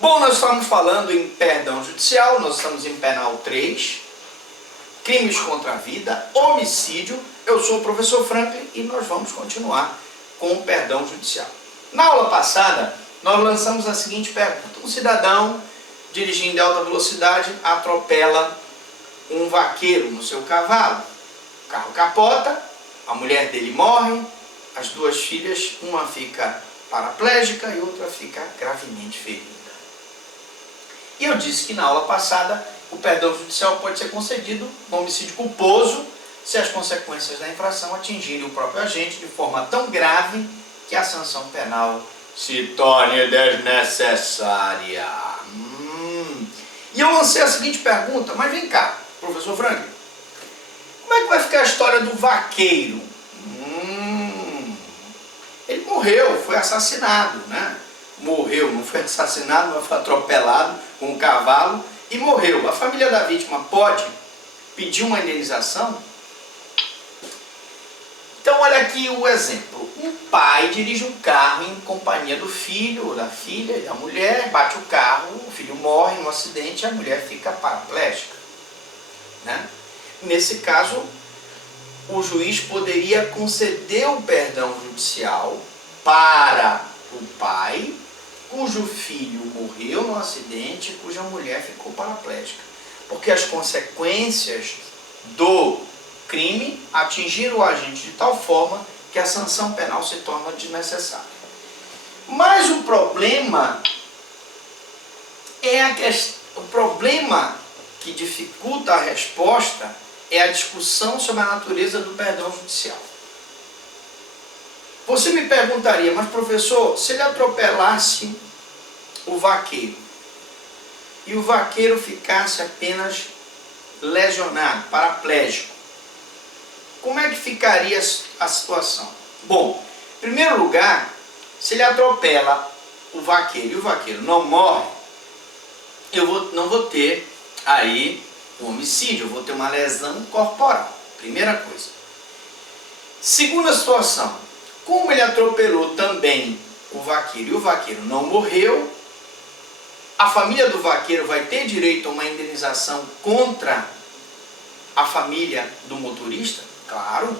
Bom, nós estamos falando em perdão judicial, nós estamos em penal 3, crimes contra a vida, homicídio. Eu sou o professor Franklin e nós vamos continuar com o perdão judicial. Na aula passada, nós lançamos a seguinte pergunta. Um cidadão dirigindo em alta velocidade atropela um vaqueiro no seu cavalo. O carro capota, a mulher dele morre, as duas filhas, uma fica paraplégica e outra fica gravemente ferida. E eu disse que na aula passada o perdão judicial pode ser concedido no homicídio culposo se as consequências da infração atingirem o próprio agente de forma tão grave que a sanção penal se torne desnecessária. E eu lancei a seguinte pergunta, mas vem cá, professor Franklin, como é que vai ficar a história do vaqueiro? Ele morreu, foi assassinado, né? Morreu, não foi assassinado, mas foi atropelado com um cavalo e morreu. A família da vítima pode pedir uma indenização? Então olha aqui o exemplo. Um pai dirige um carro em companhia do filho, ou da filha e da mulher, bate o carro, o filho morre no acidente e a mulher fica paraplégica, né? Nesse caso, o juiz poderia conceder o perdão judicial para o pai cujo filho morreu no acidente e cuja mulher ficou paraplégica, porque as consequências do crime atingiram o agente de tal forma que a sanção penal se torna desnecessária. Mas o problema o problema que dificulta a resposta é a discussão sobre a natureza do perdão judicial. Você me perguntaria, mas professor, se ele atropelasse o vaqueiro e o vaqueiro ficasse apenas lesionado, paraplégico, como é que ficaria a situação? Bom, em primeiro lugar, se ele atropela o vaqueiro e o vaqueiro não morre, eu não vou ter aí um homicídio, eu vou ter uma lesão corporal. Primeira coisa. Segunda situação, como ele atropelou também o vaqueiro e o vaqueiro não morreu, a família do vaqueiro vai ter direito a uma indenização contra a família do motorista? Claro,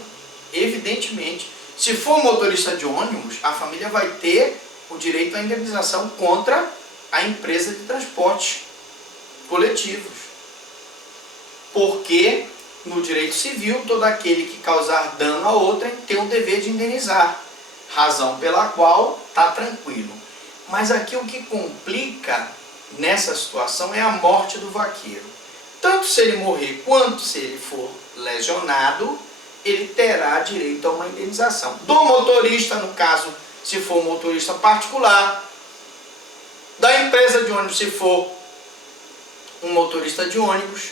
evidentemente. Se for motorista de ônibus, a família vai ter o direito à indenização contra a empresa de transporte coletivos. Porque no direito civil, todo aquele que causar dano a outrem tem o dever de indenizar, razão pela qual está tranquilo. Mas aqui o que complica nessa situação é a morte do vaqueiro. Tanto se ele morrer quanto se ele for lesionado, ele terá direito a uma indenização. Do motorista, no caso, se for um motorista particular, da empresa de ônibus, se for um motorista de ônibus,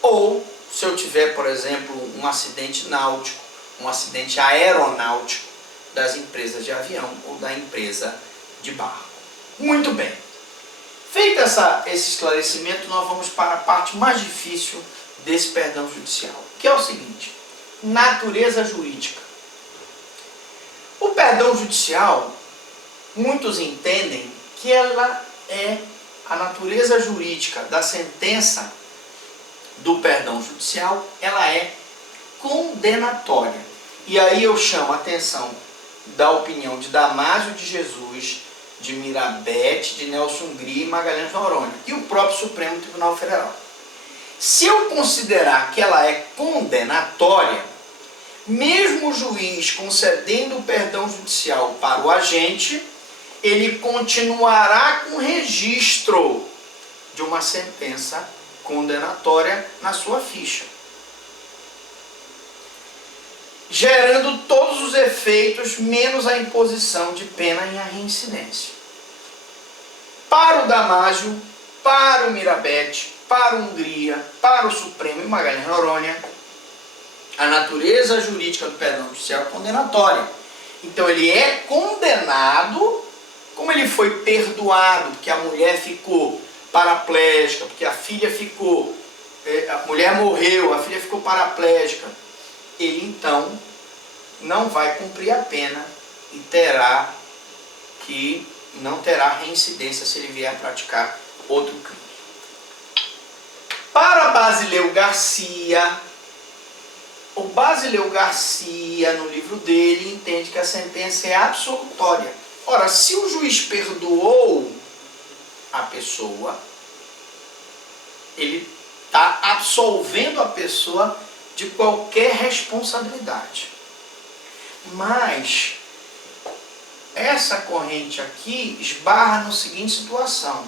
ou se eu tiver, por exemplo, um acidente náutico, um acidente aeronáutico das empresas de avião ou da empresa de barco. Muito bem. Feito esse esclarecimento, nós vamos para a parte mais difícil desse perdão judicial, que é o seguinte: natureza jurídica. O perdão judicial, muitos entendem que ela é a natureza jurídica da sentença do perdão judicial, ela é condenatória. E aí eu chamo a atenção da opinião de Damásio de Jesus, de Mirabete, de Nelson Gri e Magalhães Noronha, e o próprio Supremo Tribunal Federal. Se eu considerar que ela é condenatória, mesmo o juiz concedendo o perdão judicial para o agente, ele continuará com registro de uma sentença condenatória na sua ficha, gerando todos os efeitos, menos a imposição de pena e a reincidência. Para o Damásio, para o Mirabete, para a Hungria, para o Supremo e Magalhães Noronha, a natureza jurídica do perdão judicial é condenatória. Então ele é condenado, como ele foi perdoado, porque a mulher ficou paraplégica, porque a filha ficou, a mulher morreu, a filha ficou paraplégica, ele então não vai cumprir a pena e terá que não terá reincidência se ele vier a praticar outro crime. Para Basileu Garcia, o Basileu Garcia, no livro dele, entende que a sentença é absolutória. Ora, se o juiz perdoou a pessoa, ele está absolvendo a pessoa de qualquer responsabilidade. Mas essa corrente aqui esbarra na seguinte situação.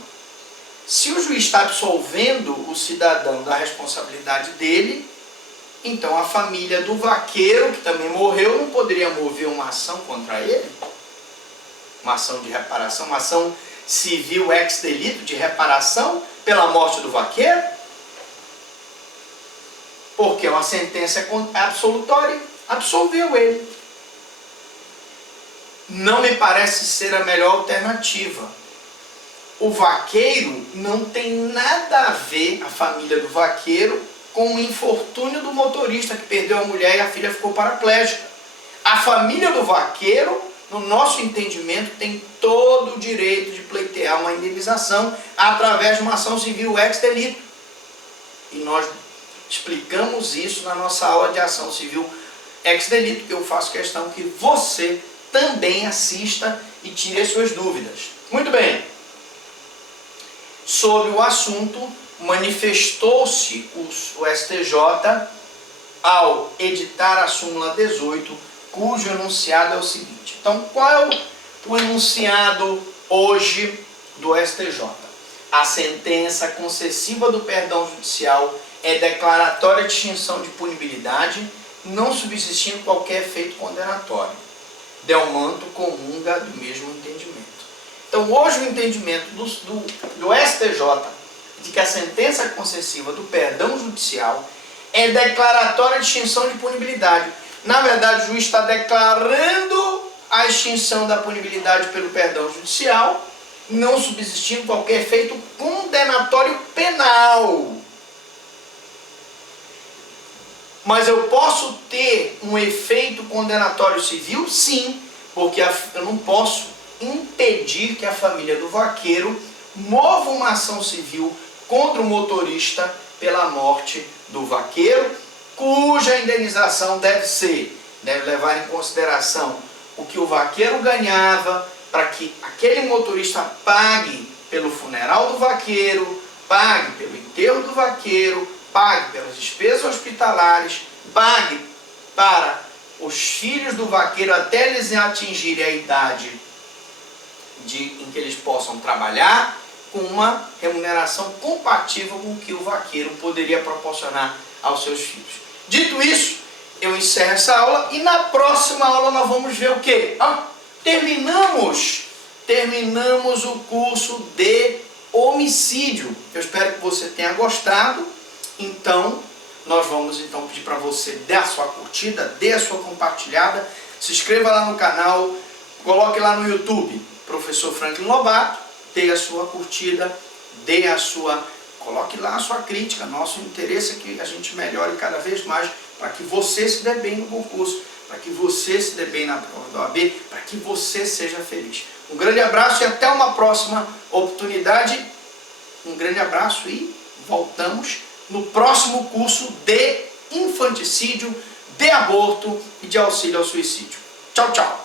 Se o juiz está absolvendo o cidadão da responsabilidade dele, então a família do vaqueiro, que também morreu, não poderia mover uma ação contra ele? Uma ação de reparação, uma ação civil ex-delito de reparação pela morte do vaqueiro? Porque uma sentença absolutória absolveu ele. Não me parece ser a melhor alternativa. O vaqueiro não tem nada a ver, a família do vaqueiro, com o infortúnio do motorista que perdeu a mulher e a filha ficou paraplégica. A família do vaqueiro, no nosso entendimento, tem todo o direito de pleitear uma indenização através de uma ação civil ex-delito. E nós explicamos isso na nossa aula de ação civil ex-delito, que eu faço questão que você também assista e tire as suas dúvidas. Muito bem. Sobre o assunto, manifestou-se o STJ ao editar a súmula 18, cujo enunciado é o seguinte. Então, qual é o enunciado hoje do STJ? A sentença concessiva do perdão judicial é declaratória de extinção de punibilidade, não subsistindo qualquer efeito condenatório. Delmanto comunga do mesmo entendimento. Então, hoje o entendimento do STJ de que a sentença concessiva do perdão judicial é declaratória de extinção de punibilidade. Na verdade, o juiz está declarando a extinção da punibilidade pelo perdão judicial, não subsistindo qualquer efeito condenatório penal. Mas eu posso ter um efeito condenatório civil? Sim, porque eu não posso impedir que a família do vaqueiro mova uma ação civil contra o motorista pela morte do vaqueiro, cuja indenização deve levar em consideração o que o vaqueiro ganhava, para que aquele motorista pague pelo funeral do vaqueiro, pague pelo enterro do vaqueiro, pague pelas despesas hospitalares, pague para os filhos do vaqueiro até eles atingirem a idade em que eles possam trabalhar, com uma remuneração compatível com o que o vaqueiro poderia proporcionar aos seus filhos. Dito isso, eu encerro essa aula e na próxima aula nós vamos ver o quê? Terminamos o curso de homicídio. Eu espero que você tenha gostado. Então, nós vamos pedir para você dê a sua curtida, dê a sua compartilhada, se inscreva lá no canal, coloque lá no YouTube, Professor Franklin Lobato, dê a sua curtida, coloque lá a sua crítica. Nosso interesse é que a gente melhore cada vez mais para que você se dê bem no concurso, para que você se dê bem na prova da OAB, para que você seja feliz. Um grande abraço e até uma próxima oportunidade. Um grande abraço e voltamos no próximo curso de infanticídio, de aborto e de auxílio ao suicídio. Tchau, tchau!